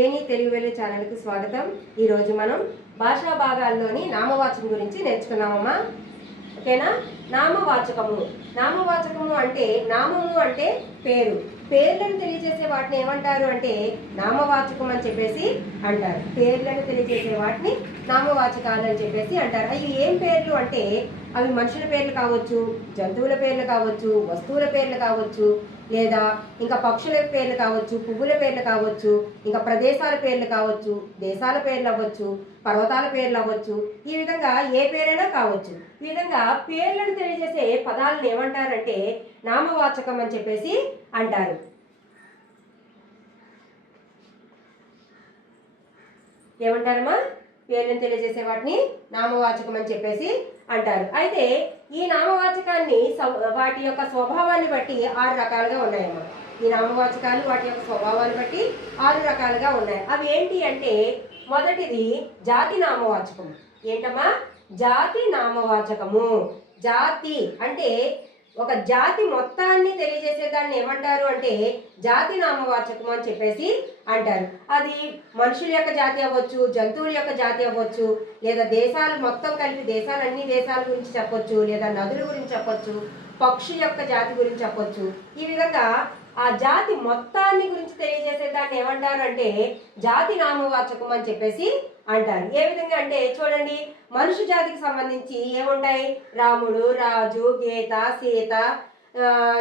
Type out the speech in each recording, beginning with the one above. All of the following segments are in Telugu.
ఏని తెలుగు వెలు ఛానల్కి స్వాగతం. ఈరోజు మనం భాషా భాగాల్లోని నామవాచకం గురించి నేర్చుకున్నామమ్మా. ఓకేనా? నామవాచకము. నామవాచకము అంటే నామము అంటే పేరు. పేర్లను తెలియజేసే వాటిని ఏమంటారు అంటే నామవాచకం అని చెప్పేసి అంటారు. పేర్లను తెలియజేసే వాటిని నామవాచకాలు అని చెప్పేసి అంటారు. అవి ఏం పేర్లు అంటే అవి మనుషుల పేర్లు కావచ్చు, జంతువుల పేర్లు కావచ్చు, వస్తువుల పేర్లు కావచ్చు, లేదా ఇంకా పక్షుల పేర్లు కావచ్చు, పువ్వుల పేర్లు కావచ్చు, ఇంకా ప్రదేశాల పేర్లు కావచ్చు, దేశాల పేర్లు అవ్వచ్చు, పర్వతాల పేర్లు అవ్వచ్చు. ఈ విధంగా ఏ పేరైనా కావచ్చు. ఈ విధంగా పేర్లను తెలియజేసే పదాలను ఏమంటారంటే నామవాచకం అని చెప్పేసి అంటారు. ఏమంటారమ్మా? పేర్లను తెలియజేసే వాటిని నామవాచకం అని చెప్పేసి అంటారు. అయితే ఈ నామవాచకాన్ని వాటి యొక్క స్వభావాన్ని బట్టి 6 రకాలుగా ఉన్నాయమ్మా. ఈ నామవాచకాలు వాటి యొక్క స్వభావాన్ని బట్టి 6 రకాలుగా ఉన్నాయి. అవి ఏంటి అంటే మొదటిది జాతి నామవాచకము. ఏంటమ్మా? జాతి నామవాచకము. జాతి అంటే ఒక జాతి మొత్తాన్ని తెలియజేసే దాన్ని ఏమంటారు అంటే జాతి నామవాచకం అని చెప్పేసి అంటారు. అది మనుషుల యొక్క జాతి అవ్వచ్చు, జంతువుల యొక్క జాతి అవ్వచ్చు, లేదా దేశాలు మొత్తం కలిపి అన్ని దేశాల గురించి చెప్పొచ్చు, లేదా నదుల గురించి చెప్పొచ్చు, పక్షుల యొక్క జాతి గురించి చెప్పొచ్చు. ఈ విధంగా ఆ జాతి మొత్తాన్ని గురించి తెలియజేసే దాన్ని ఏమంటారు అంటే జాతి నామవాచకం అని చెప్పేసి అంటారు. ఏ విధంగా అంటే చూడండి, మనుషు జాతికి సంబంధించి ఏముంటాయి? రాముడు, రాజు, గీత, సీత,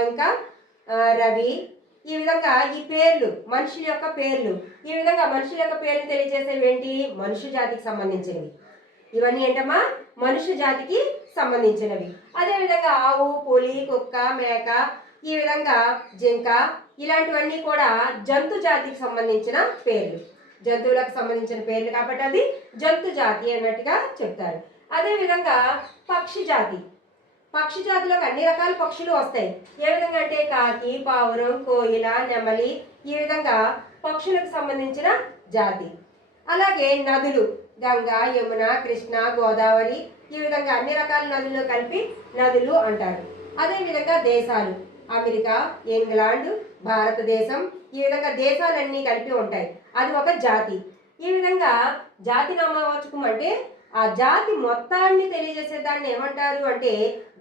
ఇంకా రవి. ఈ విధంగా ఈ పేర్లు మనుషుల యొక్క పేర్లు. ఈ విధంగా మనుషుల యొక్క పేర్లు తెలియజేసేవి ఏంటి? మనుషు జాతికి సంబంధించినవి. ఇవన్నీ ఏంటమ్మా? మనుషు జాతికి సంబంధించినవి. అదేవిధంగా ఆవు, పులి, కుక్క, మేక, ఈ విధంగా జింక, ఇలాంటివన్నీ కూడా జంతు జాతికి సంబంధించిన పేర్లు. జంతువులకు సంబంధించిన పేర్లు కాబట్టి అది జంతు జాతి అన్నట్టుగా చెప్తారు. అదేవిధంగా పక్షి జాతి. పక్షి జాతిలోకి అన్ని రకాల పక్షులు వస్తాయి. ఏ విధంగా అంటే కాకి, పావురం, కోయిల, నెమలి, ఈ విధంగా పక్షులకు సంబంధించిన జాతి. అలాగే నదులు గంగా, యమున, కృష్ణ, గోదావరి, ఈ విధంగా అన్ని రకాల నదులు కలిపి నదులు అంటారు. అదేవిధంగా దేశాలు అమెరికా, ఇంగ్లాండ్, భారతదేశం, ఈ విధంగా దేశాలన్నీ కలిపి ఉంటాయి. అది ఒక జాతి. ఈ విధంగా జాతి నామవాచకం అంటే ఆ జాతి మొత్తాన్ని తెలియజేసే దాన్ని ఏమంటారు అంటే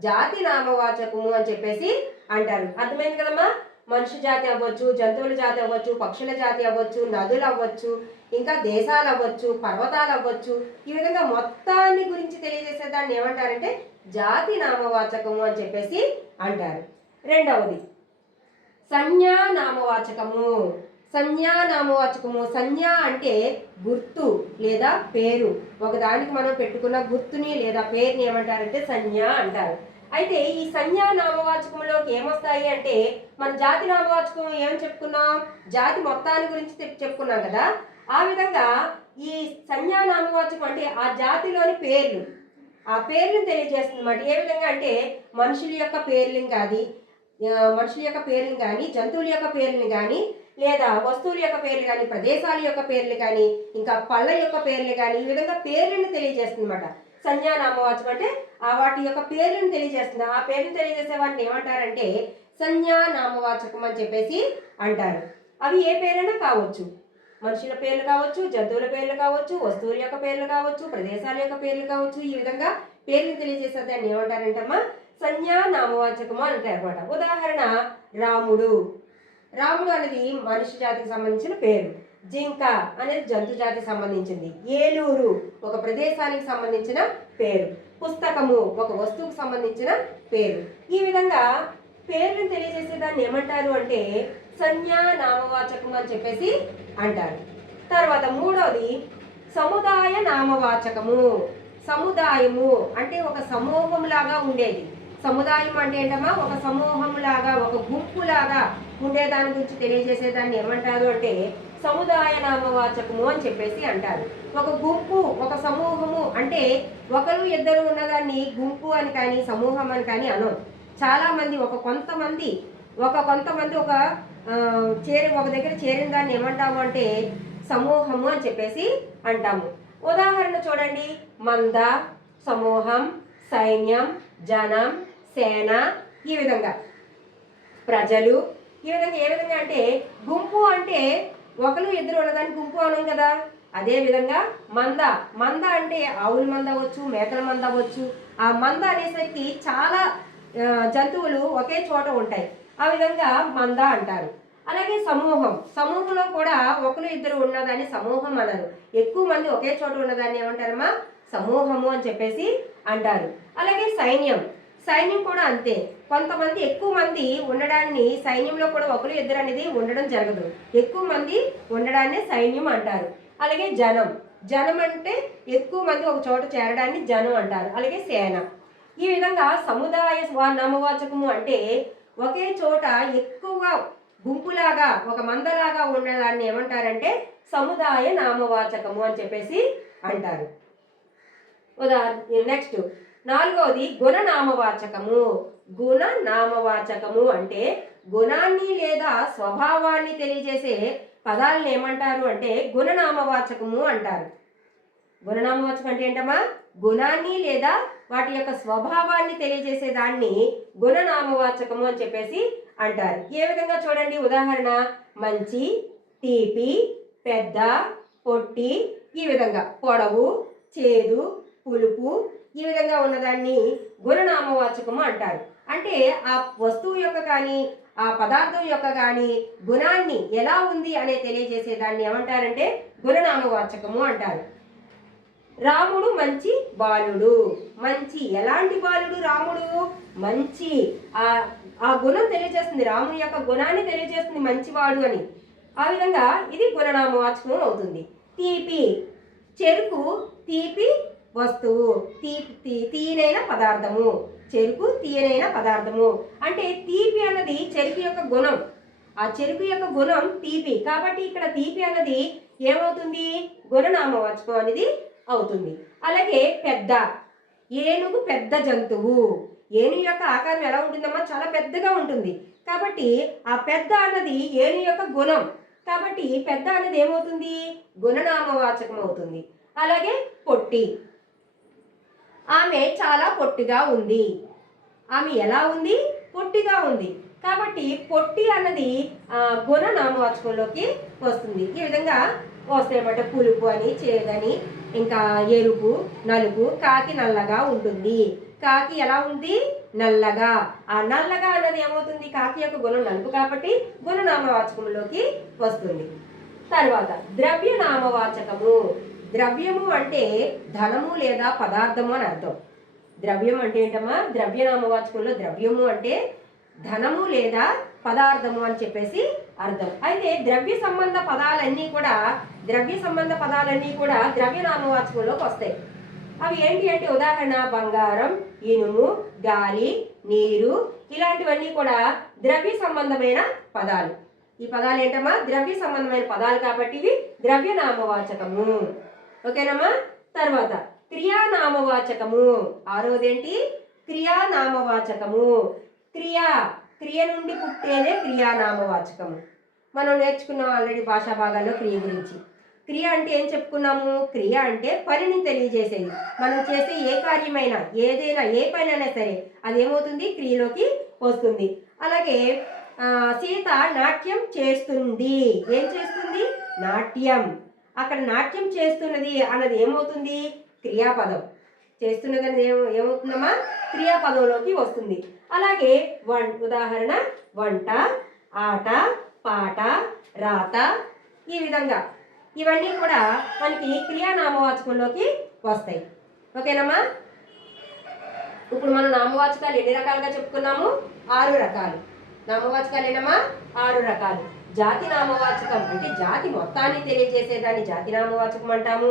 జాతి నామవాచకము అని చెప్పేసి అంటారు. అర్థమైంది కదమ్మా? మనుషు జాతి అవ్వచ్చు, జంతువుల జాతి అవ్వచ్చు, పక్షుల జాతి అవ్వచ్చు, నదులు అవ్వచ్చు, ఇంకా దేశాలు అవ్వచ్చు, పర్వతాలు అవ్వచ్చు. ఈ విధంగా మొత్తాన్ని గురించి తెలియజేసే దాన్ని ఏమంటారంటే జాతి నామవాచకము అని చెప్పేసి అంటారు. రెండవది సంజ్ఞా నామవాచకము. సంజ్ఞా నామవాచకము. సంజ్ఞ అంటే గుర్తు లేదా పేరు. ఒకదానికి మనం పెట్టుకున్న గుర్తుని లేదా పేరుని ఏమంటారంటే సంజ్ఞ అంటారు. అయితే ఈ సంజ్ఞా నామవాచకంలోకి ఏమొస్తాయి అంటే మన జాతి నామవాచకం ఏం చెప్పుకున్నాం? జాతి మొత్తాన్ని గురించి చెప్పుకున్నాం కదా. ఆ విధంగా ఈ సంజ్ఞా నామవాచకం అంటే ఆ జాతిలోని పేర్లు, ఆ పేర్లను తెలియజేస్తుంది అన్నమాట. ఏ విధంగా అంటే మనుషుల యొక్క పేర్లను కానీ, జంతువుల యొక్క పేర్లను కానీ, లేదా వస్తువుల యొక్క పేర్లు కానీ, ప్రదేశాల యొక్క పేర్లు కానీ, ఇంకా పళ్ళ యొక్క పేర్లు కానీ, ఈ విధంగా పేర్లను తెలియజేస్తుంది అన్నమాట. సంజ్ఞా నామవాచకం అంటే వాటి యొక్క పేర్లను తెలియజేస్తుంది. ఆ పేర్లను తెలియజేసే వాటిని ఏమంటారంటే సంజ్ఞా నామవాచకం అని చెప్పేసి అంటారు. అవి ఏ పేరైనా కావచ్చు. మనుషుల పేర్లు కావచ్చు, జంతువుల పేర్లు కావచ్చు, వస్తువుల యొక్క పేర్లు కావచ్చు, ప్రదేశాల యొక్క పేర్లు కావచ్చు. ఈ విధంగా పేర్లు తెలియజేసే దాన్ని ఏమంటారంటమ్మా సంజ్ఞా నామవాచకము అంటారు అనమాట. ఉదాహరణ రాముడు. రాముడు అనేది మనిషి జాతికి సంబంధించిన పేరు. జింక అనేది జంతు జాతికి సంబంధించింది. ఏలూరు ఒక ప్రదేశానికి సంబంధించిన పేరు. పుస్తకము ఒక వస్తువుకు సంబంధించిన పేరు. ఈ విధంగా పేర్లను తెలియజేసే దాన్ని ఏమంటారు అంటే సంజ్ఞా నామవాచకం అని చెప్పేసి అంటారు. తర్వాత మూడవది సముదాయ నామవాచకము. సముదాయము అంటే ఒక సమూహం లాగా ఉండేది. సముదాయం అంటే ఏంటమ్మా? ఒక సమూహం లాగా, ఒక గుంపు లాగా ఉండేదాని గురించి తెలియజేసేదాన్ని ఏమంటారు అంటే సముదాయ నామవాచకము అని చెప్పేసి అంటారు. ఒక గుంపు, ఒక సమూహము అంటే ఒకరు ఇద్దరు ఉన్నదాన్ని గుంపు అని కానీ సమూహం అని కానీ అనం. చాలా మంది కొంతమంది ఒక దగ్గర చేరిన దాన్ని ఏమంటాము అంటే సమూహము అని చెప్పేసి అంటాము. ఉదాహరణ చూడండి, మంద, సమూహం, సైన్యం, జనం, సేన, ఈ విధంగా ప్రజలు. ఈ విధంగా ఏ విధంగా అంటే గుంపు అంటే ఒకరు ఇద్దరు ఉన్నదాన్ని గుంపు అనం కదా. అదే విధంగా మంద, మంద అంటే ఆవుల మంద అవ్వచ్చు, మేకల మంద అవ్వచ్చు. ఆ మంద అనేసరికి చాలా జంతువులు ఒకే చోట ఉంటాయి, ఆ విధంగా మంద అంటారు. అలాగే సమూహం, సమూహంలో కూడా ఒకరు ఇద్దరు ఉన్నదాన్ని సమూహం అనరు. ఎక్కువ మంది ఒకే చోట ఉన్నదాన్ని ఏమంటారమ్మా? సమూహము అని చెప్పేసి అంటారు. అలాగే సైన్యం, సైన్యం కూడా అంతే. కొంతమంది ఎక్కువ మంది ఉండడాన్ని సైన్యంలో కూడా ఒకరు ఇద్దరు అనేది ఉండడం జరగదు, ఎక్కువ మంది ఉండడాన్ని సైన్యం అంటారు. అలాగే జనం, జనం అంటే ఎక్కువ మంది ఒక చోట చేరడాన్ని జనం అంటారు. అలాగే సేన. ఈ విధంగా సముదాయ నామవాచకము అంటే ఒకే చోట ఎక్కువగా గుంపులాగా ఒక మందలాగా ఉండడాన్ని ఏమంటారంటే సముదాయ నామవాచకము అని చెప్పేసి అంటారు. నెక్స్ట్ 4వది గుణనామవాచకము. గుణనామవాచకము అంటే గుణాన్ని లేదా స్వభావాన్ని తెలియజేసే పదాలను ఏమంటారు అంటే గుణనామవాచకము అంటారు. గుణనామవాచకం అంటే ఏంటమ్మా? గుణాన్ని లేదా వాటి యొక్క స్వభావాన్ని తెలియజేసే దాన్ని గుణనామవాచకము అని చెప్పేసి అంటారు. ఏ విధంగా చూడండి, ఉదాహరణ మంచి, తీపి, పెద్ద, పొట్టి, ఈ విధంగా పొడవు, చేదు, పులుపు, ఈ విధంగా ఉన్నదాన్ని గుణనామవాచకము అంటారు. అంటే ఆ వస్తువు యొక్క కానీ ఆ పదార్థం యొక్క కానీ గుణాన్ని ఎలా ఉంది అనే తెలియజేసే దాన్ని ఏమంటారంటే గుణనామవాచకము అంటారు. రాముడు మంచి బాలుడు. మంచి, ఎలాంటి బాలుడు రాముడు? మంచి. ఆ గుణం తెలియజేస్తుంది, రాముని యొక్క గుణాన్ని తెలియజేస్తుంది మంచివాడు అని. ఆ విధంగా ఇది గుణనామవాచకం అవుతుంది. తీపి, చెరుకు తీపి వస్తువు, తీయనైన పదార్థము. చెరుకు తీయనైన పదార్థము అంటే తీపి అన్నది చెరుకు యొక్క గుణం, ఆ చెరుకు యొక్క గుణం తీపి కాబట్టి ఇక్కడ తీపి అన్నది ఏమవుతుంది? గుణనామవాచకం అనేది అవుతుంది. అలాగే పెద్ద, ఏనుగు పెద్ద జంతువు. ఏనుగు యొక్క ఆకారం ఎలా ఉంటుందమ్మా? చాలా పెద్దగా ఉంటుంది కాబట్టి ఆ పెద్ద అన్నది ఏనుగు యొక్క గుణం కాబట్టి పెద్ద అన్నది ఏమవుతుంది? గుణనామవాచకం అవుతుంది. అలాగే పొట్టి, ఆమె చాలా పొట్టిగా ఉంది. ఆమె ఎలా ఉంది? పొట్టిగా ఉంది కాబట్టి పొట్టి అన్నది గుణనామవాచకంలోకి వస్తుంది. ఈ విధంగా వస్తాయన్నమాట. పులుపు అని, చేదని, ఇంకా ఎరుపు, నలుపు. కాకి నల్లగా ఉంటుంది. కాకి ఎలా ఉంది? నల్లగా. ఆ నల్లగా అన్నది ఏమవుతుంది? కాకి యొక్క గుణం నలుపు కాబట్టి గుణనామవాచకంలోకి వస్తుంది. తర్వాత ద్రవ్యనామవాచకము. ద్రవ్యము అంటే ధనము లేదా పదార్థము అని అర్థం. ద్రవ్యం అంటే ఏంటమ్మా? ద్రవ్యనామవాచకంలో ద్రవ్యము అంటే ధనము లేదా పదార్థము అని చెప్పేసి అర్థం. అయితే ద్రవ్య సంబంధ పదాలన్నీ కూడా ద్రవ్యనామవాచకంలోకి వస్తాయి. అవి ఏంటి అంటే ఉదాహరణ బంగారం, ఇనుము, గాలి, నీరు, ఇలాంటివన్నీ కూడా ద్రవ్య సంబంధమైన పదాలు. ఈ పదాలు ఏంటమ్మా? ద్రవ్య సంబంధమైన పదాలు కాబట్టి ఇవి ద్రవ్యనామవాచకము. ఓకేనమ్మా. తర్వాత క్రియానామవాచకము. 6వది ఏంటి? క్రియానామవాచకము. క్రియ నుండి పుట్టేదే క్రియానామవాచకము. మనం నేర్చుకున్నాం ఆల్రెడీ భాషా భాగాల్లో క్రియ గురించి. క్రియ అంటే ఏం చెప్పుకున్నాము? క్రియ అంటే పనిని తెలియజేసేది. మనం చేసే ఏ కార్యమైనా, ఏదైనా, ఏ పని అయినా సరే అదేమవుతుంది? క్రియలోకి వస్తుంది. అలాగే సీత నాట్యం చేస్తుంది. ఏం చేస్తుంది? నాట్యం. అక్కడ నాట్యం చేస్తున్నది అన్నది ఏమవుతుంది? క్రియాపదం. చేస్తున్నది అనేది ఏమవుతుందమ్మా? క్రియాపదంలోకి వస్తుంది. అలాగే ఉదాహరణ వంట, ఆట, పాట, రాత, ఈ విధంగా ఇవన్నీ కూడా మనకి క్రియానామవాచకంలోకి వస్తాయి. ఓకేనమ్మా. ఇప్పుడు మనం నామవాచకాలు ఎన్ని రకాలుగా చెప్పుకున్నాము? 6 రకాలు. నామవాచకాలు ఏనమ్మా? 6 రకాలు. జాతి నామవాచకం అంటే జాతి మొత్తాన్ని తెలియజేసేదాన్ని జాతి నామవాచకం అంటాము.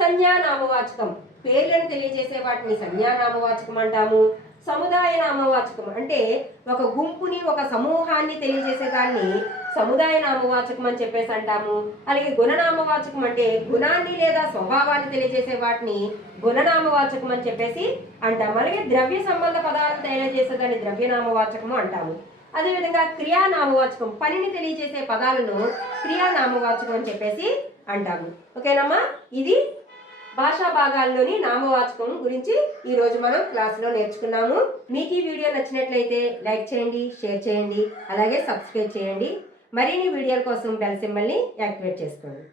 సంజ్ఞానామవాచకం పేర్లను తెలియజేసే వాటిని సంజ్ఞానామవాచకం అంటాము. సముదాయ నామవాచకం అంటే ఒక గుంపుని, ఒక సమూహాన్ని తెలియజేసేదాన్ని సముదాయ నామవాచకం అని చెప్పేసి అంటాము. అలాగే గుణనామవాచకం అంటే గుణాన్ని లేదా స్వభావాన్ని తెలియజేసే వాటిని గుణనామవాచకం అని చెప్పేసి అంటాము. అలాగే ద్రవ్య సంబంధ పదాలను తెలియజేసేదాన్ని ద్రవ్యనామవాచకము అంటాము. అదేవిధంగా క్రియానామవాచకం పనిని తెలియజేసే పదాలను క్రియానామవాచకం అని చెప్పేసి అంటాము. ఓకేనమ్మా. ఇది భాషా భాగాల్లోని నామవాచకం గురించి ఈరోజు మనం క్లాస్లో నేర్చుకున్నాము. మీకు ఈ వీడియో నచ్చినట్లయితే లైక్ చేయండి, షేర్ చేయండి, అలాగే సబ్స్క్రైబ్ చేయండి. మరిన్ని వీడియోల కోసం బెల్ సింబల్ని యాక్టివేట్ చేసుకోండి.